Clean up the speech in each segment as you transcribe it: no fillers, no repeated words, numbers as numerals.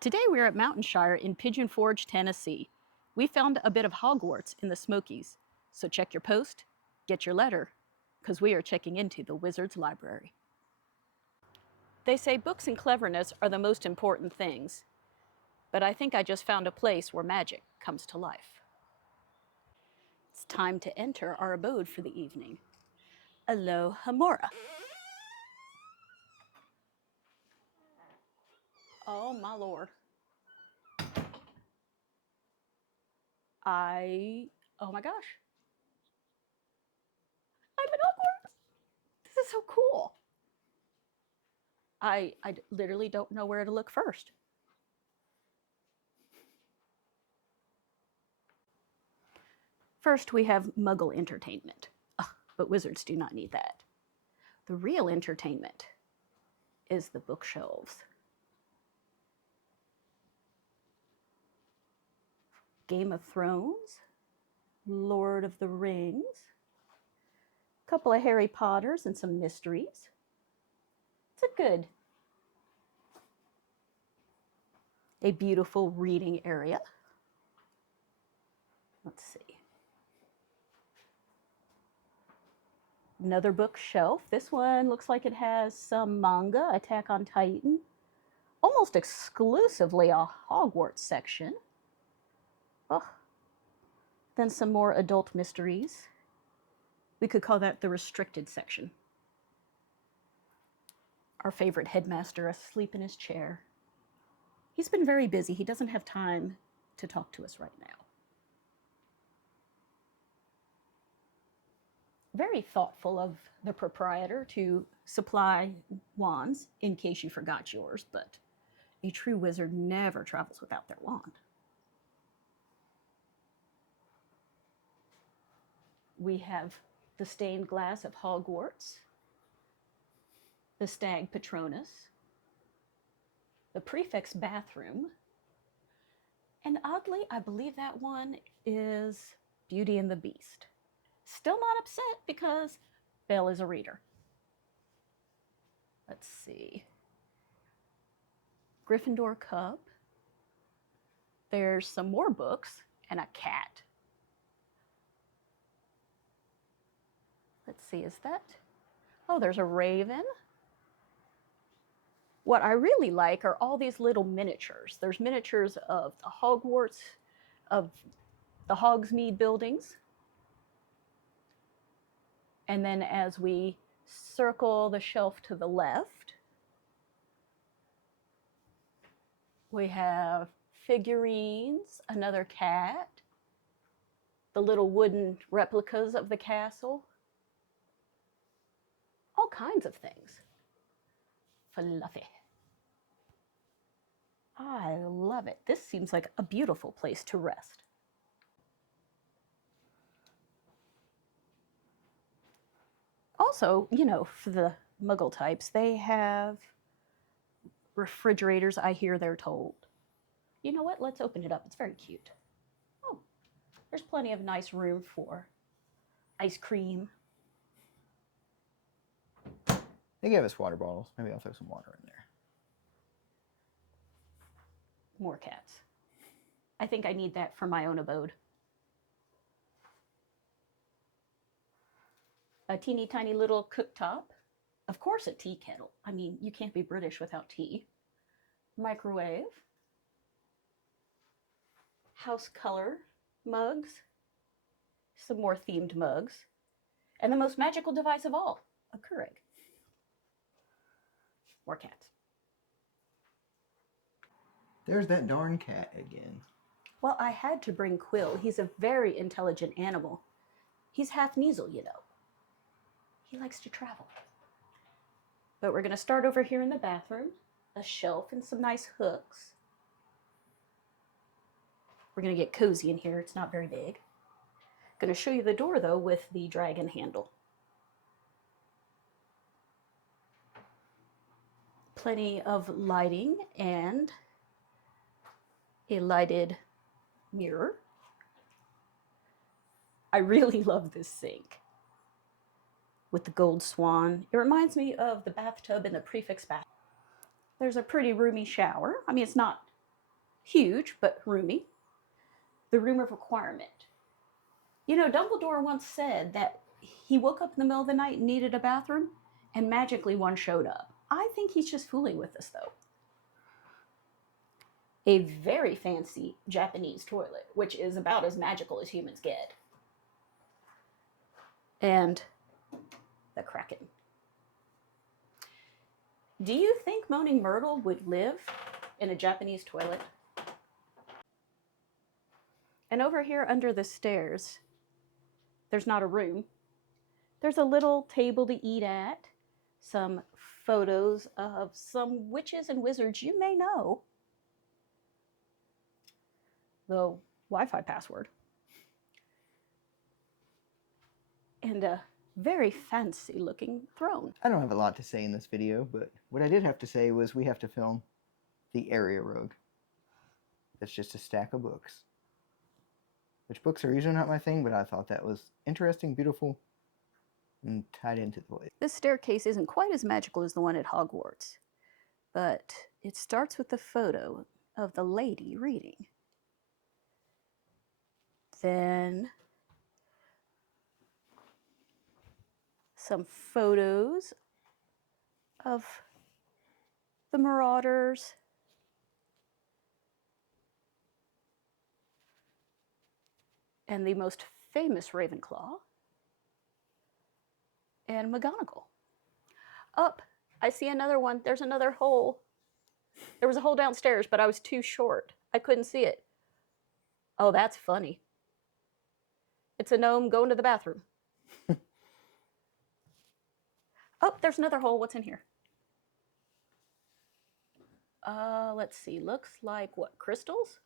Today we're at Mountain Shire in Pigeon Forge, Tennessee. We found a bit of Hogwarts in the Smokies, so check your post, get your letter, because we are checking into the Wizard's Library. They say books and cleverness are the most important things, but I think I just found a place where magic comes to life. It's time to enter our abode for the evening. Alohomora. Oh my lord. Oh my gosh. I'm in Hogwarts. This is so cool. I literally don't know where to look first. First, we have Muggle entertainment. Ugh, but wizards do not need that. The real entertainment is the bookshelves. Game of Thrones, Lord of the Rings, a couple of Harry Potters and some mysteries. It's a beautiful reading area. Let's see. Another bookshelf. This one looks like it has some manga, Attack on Titan. Almost exclusively a Hogwarts section. Oh. Then some more adult mysteries. We could call that the restricted section. Our favorite headmaster asleep in his chair. He's been very busy. He doesn't have time to talk to us right now. Very thoughtful of the proprietor to supply wands in case you forgot yours, but a true wizard never travels without their wand. We have the stained glass of Hogwarts, the stag Patronus, the prefect's bathroom, and oddly, I believe that one is Beauty and the Beast. Still not upset because Belle is a reader. Let's see. Gryffindor cup. There's some more books and a cat. Let's see, is that? Oh, there's a raven. What I really like are all these little miniatures. There's miniatures of the Hogwarts, of the Hogsmeade buildings. And then as we circle the shelf to the left, we have figurines, another cat, the little wooden replicas of the castle, all kinds of things. Fluffy. I love it. This seems like a beautiful place to rest. Also, you know, for the Muggle types, they have refrigerators, I hear they're told. You know what? Let's open it up. It's very cute. Oh, there's plenty of nice room for ice cream. They gave us water bottles. Maybe I'll throw some water in there. More cats. I think I need that for my own abode. A teeny tiny little cooktop. Of course, a tea kettle. I mean, you can't be British without tea. Microwave. House color mugs. Some more themed mugs. And the most magical device of all, a Keurig. More cats. There's that darn cat again. Well, I had to bring Quill. He's a very intelligent animal. He's half Kneasel, you know. He likes to travel. But we're going to start over here in the bathroom. A shelf and some nice hooks. We're going to get cozy in here. It's not very big. Going to show you the door, though, with the dragon handle. Plenty of lighting and a lighted mirror. I really love this sink with the gold swan. It reminds me of the bathtub in the prefect's bath. There's a pretty roomy shower. I mean, it's not huge but roomy. The room of requirement. You know, Dumbledore once said that he woke up in the middle of the night and needed a bathroom, and magically one showed up. I think he's just fooling with us, though. A very fancy Japanese toilet, which is about as magical as humans get. And the Kraken. Do you think Moaning Myrtle would live in a Japanese toilet? And over here under the stairs, there's not a room. There's a little table to eat at, some photos of some witches and wizards you may know, the Wi-Fi password, and a very fancy looking throne. I don't have a lot to say in this video, but what I did have to say was we have to film the area rug. That's just a stack of books. Which books are usually not my thing, but I thought that was interesting, beautiful, and tied into the place. This staircase isn't quite as magical as the one at Hogwarts, but it starts with the photo of the lady reading. Then some photos of the Marauders. And the most famous Ravenclaw. And McGonagall. Up, I see another one. There's another hole. There was a hole downstairs, but I was too short. I couldn't see it. Oh, that's funny. It's a gnome going to the bathroom. Oh, there's another hole. What's in here? Let's see. Looks like what? Crystals?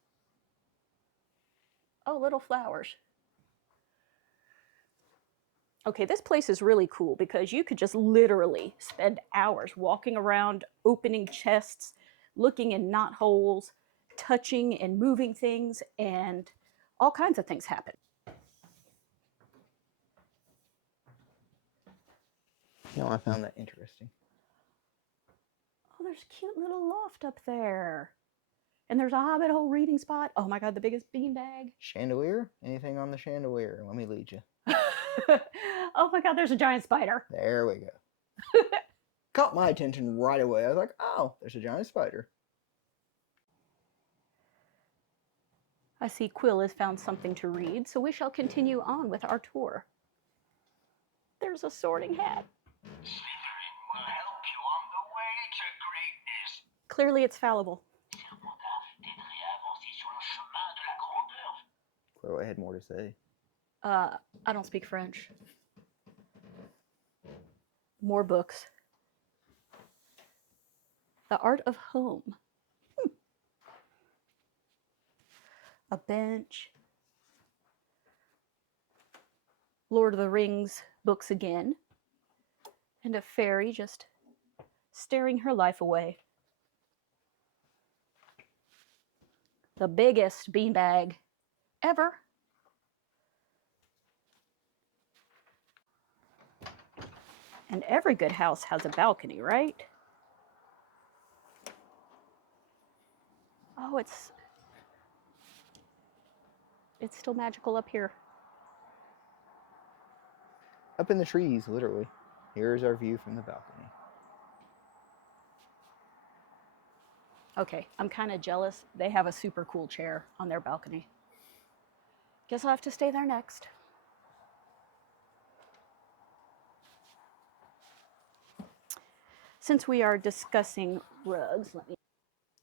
Oh, little flowers. Okay, this place is really cool because you could just literally spend hours walking around, opening chests, looking in knot holes, touching and moving things, and all kinds of things happen. You know, I found that interesting. Oh, there's a cute little loft up there. And there's a hobbit hole reading spot. Oh my God, the biggest beanbag. Chandelier? Anything on the chandelier? Let me lead you. Oh my God, there's a giant spider. There we go. Caught my attention right away. I was like, oh, there's a giant spider. I see Quill has found something to read, so we shall continue on with our tour. There's a sorting hat. Slytherin will help you on the way to greatness. Clearly it's fallible. Clearly I had more to say. I don't speak French. More books. The Art of Home. A bench. Lord of the Rings books again. And a fairy just staring her life away. The biggest beanbag ever. And every good house has a balcony, right? Oh, it's still magical up here. Up in the trees, literally. Here's our view from the balcony. Okay, I'm kind of jealous. They have a super cool chair on their balcony. Guess I'll have to stay there next. Since we are discussing rugs,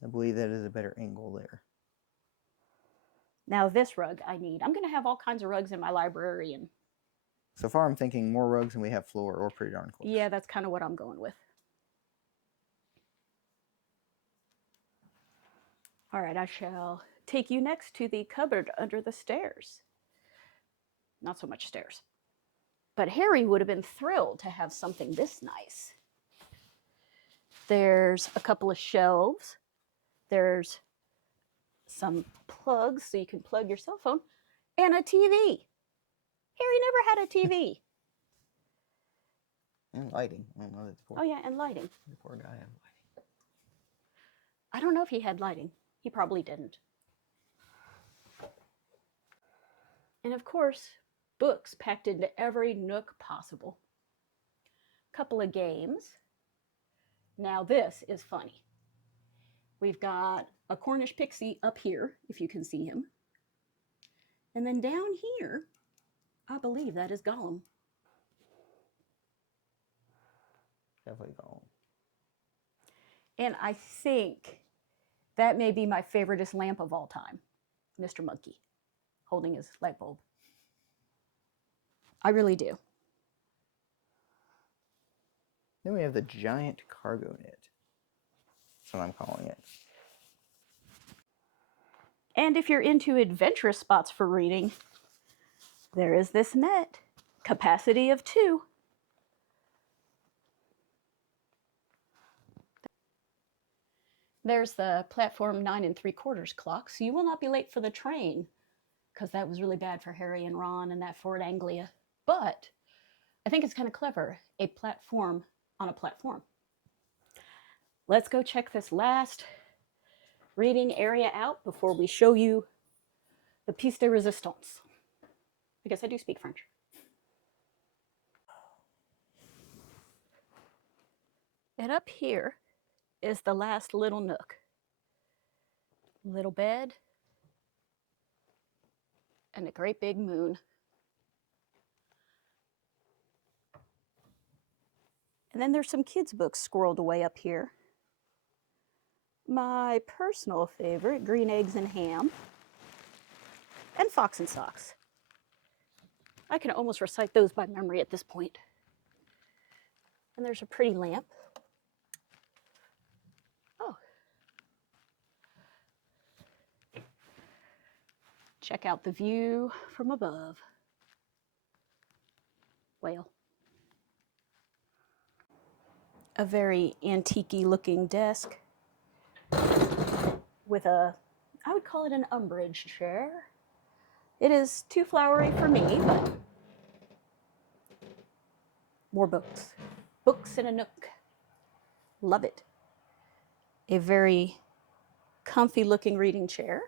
I believe that is a better angle there. Now this rug I need. I'm going to have all kinds of rugs in my library. And so far I'm thinking more rugs than we have floor, or pretty darn close. Yeah, that's kind of what I'm going with. All right, I shall take you next to the cupboard under the stairs. Not so much stairs. But Harry would have been thrilled to have something this nice. There's a couple of shelves. There's some plugs so you can plug your cell phone. And a TV. Harry never had a TV. And lighting. I don't know that the poor, Oh yeah, and lighting. the poor guy had lighting. I don't know if he had lighting. He probably didn't. And of course, books packed into every nook possible. Couple of games. Now this is funny. We've got a Cornish pixie up here, if you can see him. And then down here, I believe that is Gollum. Definitely Gollum. And I think that may be my favoriteest lamp of all time, Mr. Monkey, holding his light bulb. I really do. Then we have the giant cargo net. That's what I'm calling it. And if you're into adventurous spots for reading, there is this net, capacity of 2. There's the platform 9 3/4 clock, so you will not be late for the train, because that was really bad for Harry and Ron and that Ford Anglia. But I think it's kind of clever, a platform on a platform. Let's go check this last reading area out before we show you the piece de resistance. I guess I do speak French. And up here is the last little nook. Little bed and a great big moon. And then there's some kids' books squirreled away up here. My personal favorite, Green Eggs and Ham, and Fox and Socks. I can almost recite those by memory at this point. And there's a pretty lamp. Oh. Check out the view from above. Whale. A very antique-y looking desk with a, I would call it an umbrage chair. It is too flowery for me, but more books. Books in a nook. Love it. A very comfy looking reading chair.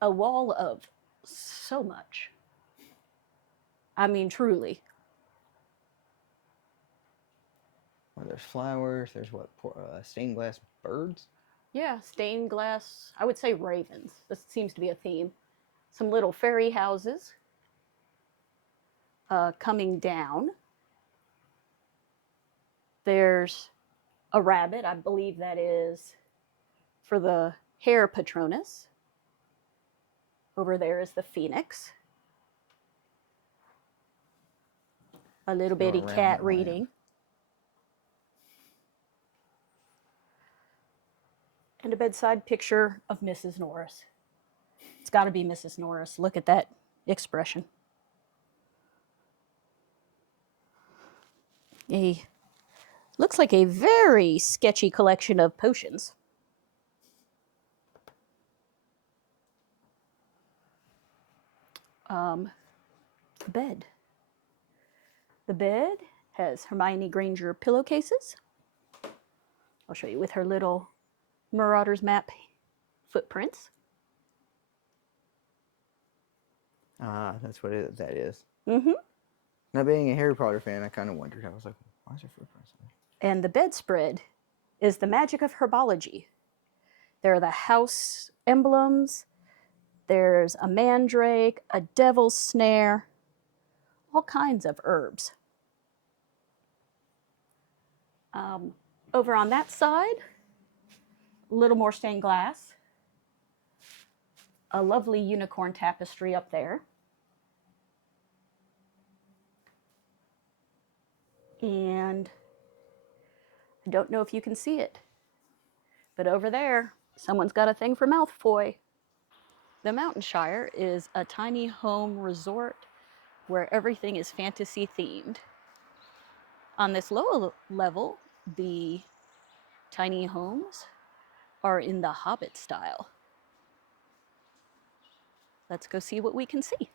A wall of so much. I mean, truly. Well, there's flowers. There's what? Stained glass birds? Yeah, stained glass. I would say ravens. This seems to be a theme. Some little fairy houses. Coming down. There's a rabbit. I believe that is for the hare patronus. Over there is the phoenix. A little bitty cat reading. And a bedside picture of Mrs. Norris. It's got to be Mrs. Norris. Look at that expression. Looks like a very sketchy collection of potions. The bed. The bed has Hermione Granger pillowcases. I'll show you with her little Marauder's map footprints. Ah, that's what that is. Mm-hmm. Not being a Harry Potter fan, I kind of wondered. I was like, why is there footprints on there? And the bedspread is the magic of herbology. There are the house emblems. There's a mandrake, a devil's snare, all kinds of herbs. Over on that side, a little more stained glass. A lovely unicorn tapestry up there. And I don't know if you can see it, but over there, someone's got a thing for Malfoy. The Mountain Shire is a tiny home resort where everything is fantasy themed. On this lower level, the tiny homes are in the Hobbit style. Let's go see what we can see.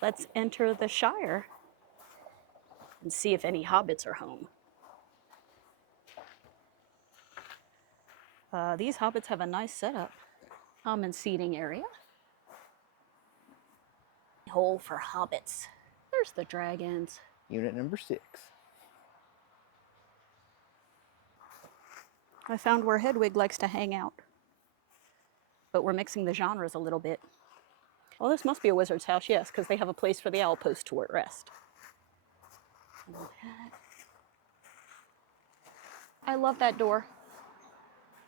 Let's enter the Shire and see if any hobbits are home. These hobbits have a nice setup. Common seating area. hole for hobbits. There's the dragons. Unit number 6. I found where Hedwig likes to hang out. But we're mixing the genres a little bit. Well, this must be a wizard's house, yes, because they have a place for the owl post to rest. I love that door.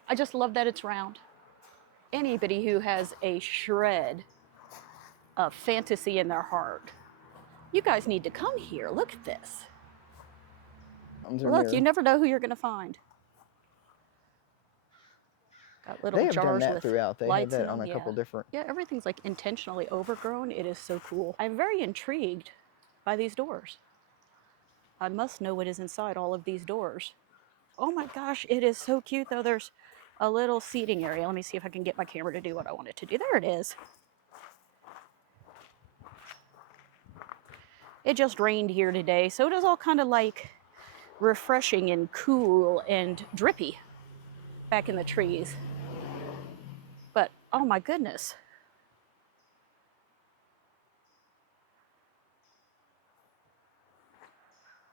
I just love that it's round. Anybody who has a shred of fantasy in their heart, you guys need to come here. Look at this. Look, you never know who you're going to find. Got little They have jars done that with throughout. They had lights that in on them. a couple different. Yeah, everything's like intentionally overgrown. It is so cool. I'm very intrigued by these doors. I must know what is inside all of these doors. Oh my gosh, it is so cute though. There's a little seating area. Let me see if I can get my camera to do what I want it to do. There it is. It just rained here today, so it is all kind of like refreshing and cool and drippy back in the trees. But oh my goodness.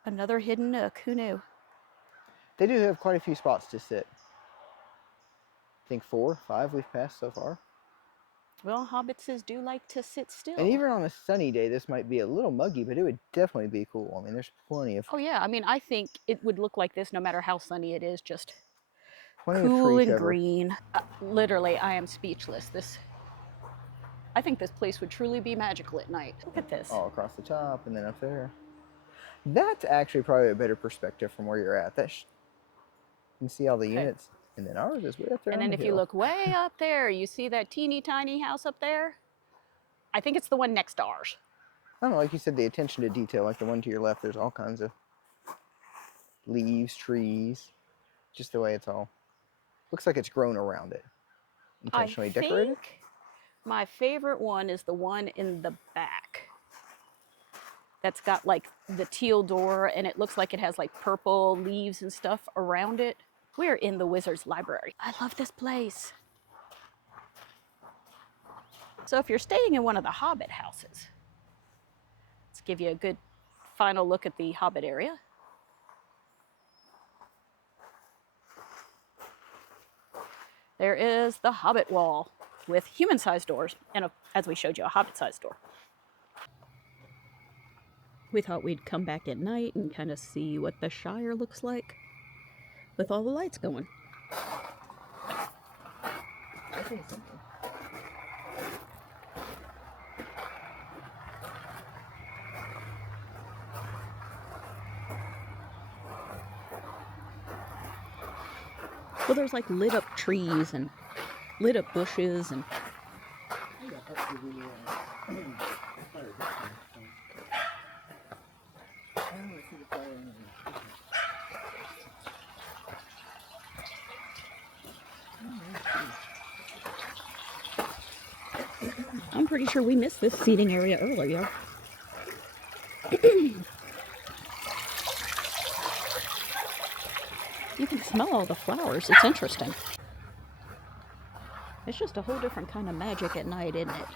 Another hidden nook, who knew? They do have quite a few spots to sit. I think 4, 5 we've passed so far. Well, hobbitses do like to sit still. And even on a sunny day, this might be a little muggy, but it would definitely be cool. I mean, there's plenty of... Oh yeah, I mean, I think it would look like this no matter how sunny it is, just plenty cool of tree and cover. green. Literally, I am speechless. I think this place would truly be magical at night. Look at this. All across the top and then up there. That's actually probably a better perspective from where you're at. You can see all the units. And then ours is way up there. And then if you look way up there, you see that teeny tiny house up there? I think it's the one next to ours. I don't know, like you said, the attention to detail, like the one to your left, there's all kinds of leaves, trees, just the way it's all. Looks like it's grown around it. Intentionally decorated. I think my favorite one is the one in the back. That's got like the teal door and it looks like it has like purple leaves and stuff around it. We're in the Wizard's Library. I love this place. So if you're staying in one of the Hobbit houses, let's give you a good final look at the Hobbit area. There is the Hobbit wall with human-sized doors and, as we showed you, a Hobbit-sized door. We thought we'd come back at night and kind of see what the Shire looks like with all the lights going. I think something. Well, there's like lit up trees and lit up bushes and... I'm pretty sure we missed this seating area earlier. You can smell all the flowers. It's interesting. It's just a whole different kind of magic at night, isn't it?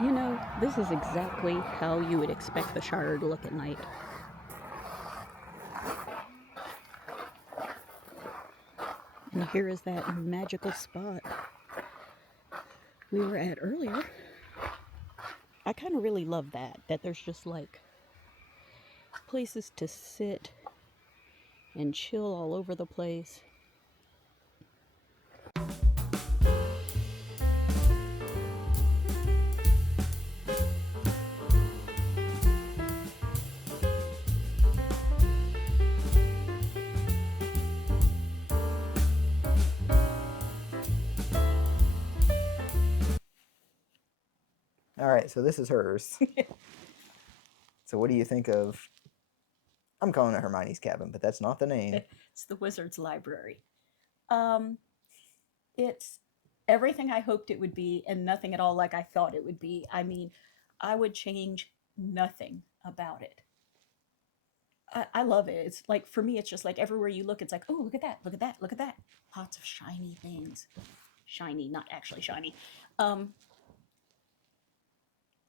You know, this is exactly how you would expect the Shire to look at night. And here is that magical spot we were at earlier. I kind of really love that there's just like places to sit and chill all over the place. All right, so this is hers. So what do you think of... I'm calling it Hermione's cabin, but that's not the name. It's the Wizard's Library. It's everything I hoped it would be and nothing at all like I thought it would be. I mean, I would change nothing about it. I love it. It's like, for me, it's just like everywhere you look, it's like, oh, look at that, look at that, look at that. Lots of shiny things. Shiny, not actually shiny. Um,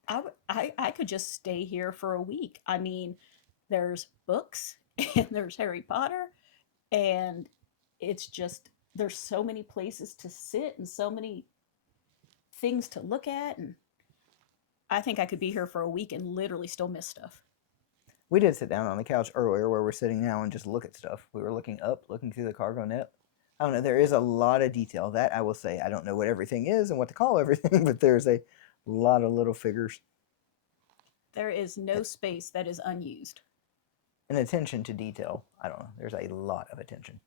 I could just stay here for a week. I mean, there's books and there's Harry Potter, and it's just, there's so many places to sit and so many things to look at, and I think I could be here for a week and literally still miss stuff. We did sit down on the couch earlier where we're sitting now and just look at stuff. We were looking up, looking through the cargo net. I don't know. There is a lot of detail. That I will say. I don't know what everything is and what to call everything, but there's a lot of little figures. There is no space that is unused. And attention to detail. I don't know. There's a lot of attention.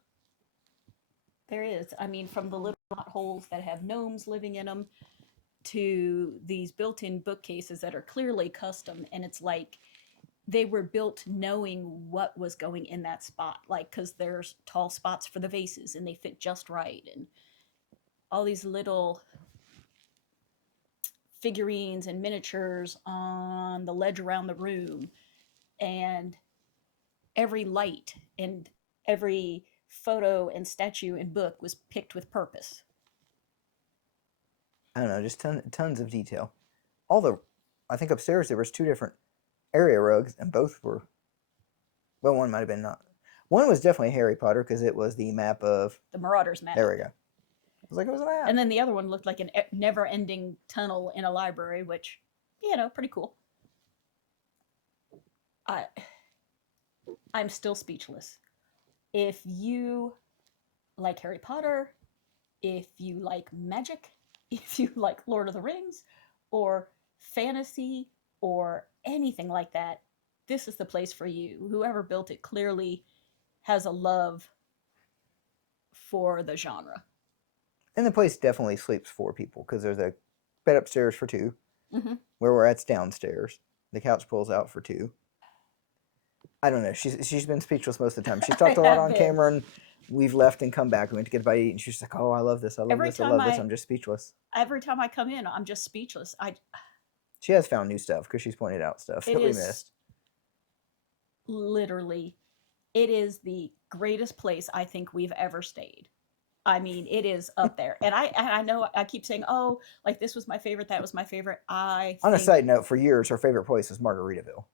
There is. I mean, from the little holes that have gnomes living in them to these built in bookcases that are clearly custom. And it's like they were built knowing what was going in that spot. Like, because there's tall spots for the vases and they fit just right. And all these little figurines and miniatures on the ledge around the room. And every light and every photo and statue and book was picked with purpose. I don't know, just tons of detail. I think upstairs there was 2 different area rugs, and both were, well, one might have been not. One was definitely Harry Potter because it was the map of The Marauders map. There we go. I was like, it was a map. And then the other one looked like a never-ending tunnel in a library, which, pretty cool. I'm still speechless. If you like Harry Potter, if you like magic, if you like Lord of the Rings, or fantasy, or anything like that, this is the place for you. Whoever built it clearly has a love for the genre. And the place definitely sleeps 4 people because there's a bed upstairs for 2. Mm-hmm. Where we're at's downstairs. The couch pulls out for 2. I don't know. She's been speechless most of the time. She's talked a lot on camera, and we've left and come back. We went to get a bite to eat, and she's like, "Oh, I love this. I love this. I love this." I'm just speechless. Every time I come in, I'm just speechless. She has found new stuff because she's pointed out stuff that we missed. Literally, it is the greatest place I think we've ever stayed. I mean, it is up there. And I know I keep saying, oh, like this was my favorite, that was my favorite. On a side note, for years, her favorite place was Margaritaville.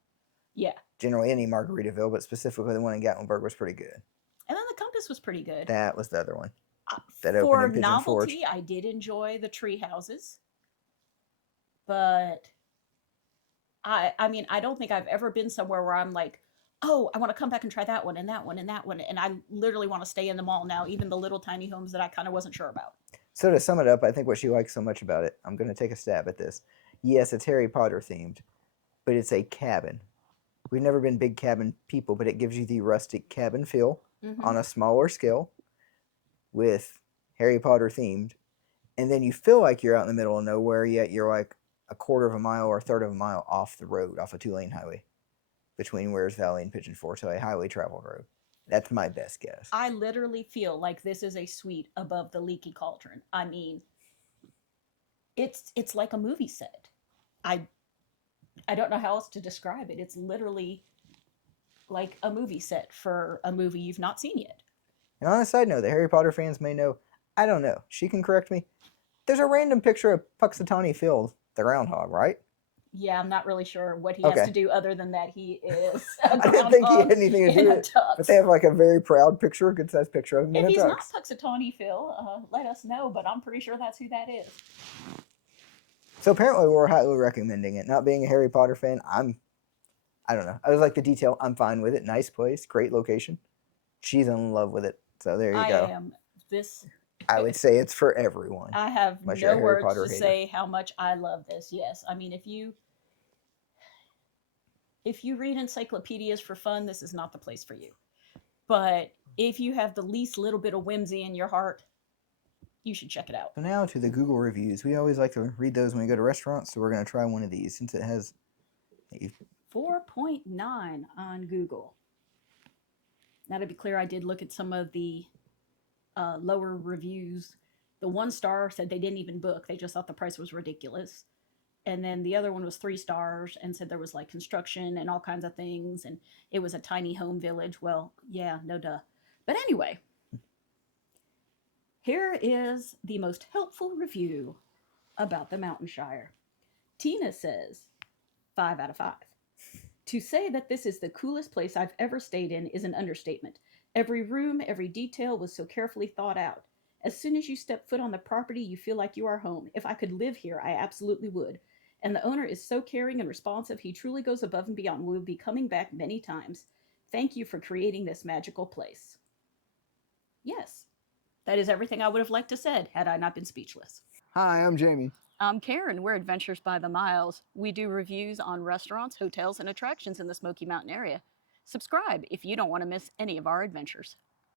Yeah. Generally any Margaritaville, but specifically the one in Gatlinburg was pretty good. And then the Compass was pretty good. That was the other one. That for opened in novelty, Forge. I did enjoy the tree houses. But I mean, I don't think I've ever been somewhere where I'm like, oh, I want to come back and try that one and that one and that one. And I literally want to stay in them all now, even the little tiny homes that I kind of wasn't sure about. So to sum it up, I think what she likes so much about it, I'm going to take a stab at this. Yes, it's Harry Potter themed, but it's a cabin. We've never been big cabin people, but it gives you the rustic cabin feel on a smaller scale with Harry Potter themed. And then you feel like you're out in the middle of nowhere, yet you're like a quarter of a mile or a third of a mile off the road, off a 2-lane highway between Wears Valley and Pigeon Forge, so a highly traveled road. That's my best guess. I literally feel like this is a suite above the Leaky Cauldron. I mean, it's like a movie set. I don't know how else to describe it. It's literally like a movie set for a movie you've not seen yet. And on a side note, the Harry Potter fans may know, I don't know, she can correct me, there's a random picture of Puxatawny Phil, the groundhog, right? Yeah, I'm not really sure what he has to do other than that he is I didn't think he had anything to do with it. But they have like a very proud picture, a good-sized picture of him in a tux. If he's not Puxatawny Phil, let us know, but I'm pretty sure that's who that is. So apparently we're highly recommending it. Not being a Harry Potter fan, I don't know. I was like the detail. I'm fine with it. Nice place, great location. She's in love with it. So there you go. I would say it's for everyone. I have no words to say how much I love this. Yes. I mean, if you read encyclopedias for fun, this is not the place for you. But if you have the least little bit of whimsy in your heart, you should check it out. So now to the Google reviews. We always like to read those when we go to restaurants, so we're going to try one of these since it has a 4.9 on Google. Now, to be clear, I did look at some of the lower reviews. The 1 star said they didn't even book. They just thought the price was ridiculous. And then the other one was 3 stars and said there was like construction and all kinds of things. And it was a tiny home village. Well, yeah, no duh. But anyway, here is the most helpful review about the Mountain Shire. Tina says, 5 out of 5. To say that this is the coolest place I've ever stayed in is an understatement. Every room, every detail was so carefully thought out. As soon as you step foot on the property, you feel like you are home. If I could live here, I absolutely would. And the owner is so caring and responsive, he truly goes above and beyond. We will be coming back many times. Thank you for creating this magical place. Yes, that is everything I would have liked to said had I not been speechless. Hi, I'm Jamie. I'm Karen. We're Adventures by the Miles. We do reviews on restaurants, hotels, and attractions in the Smoky Mountain area. Subscribe if you don't want to miss any of our adventures.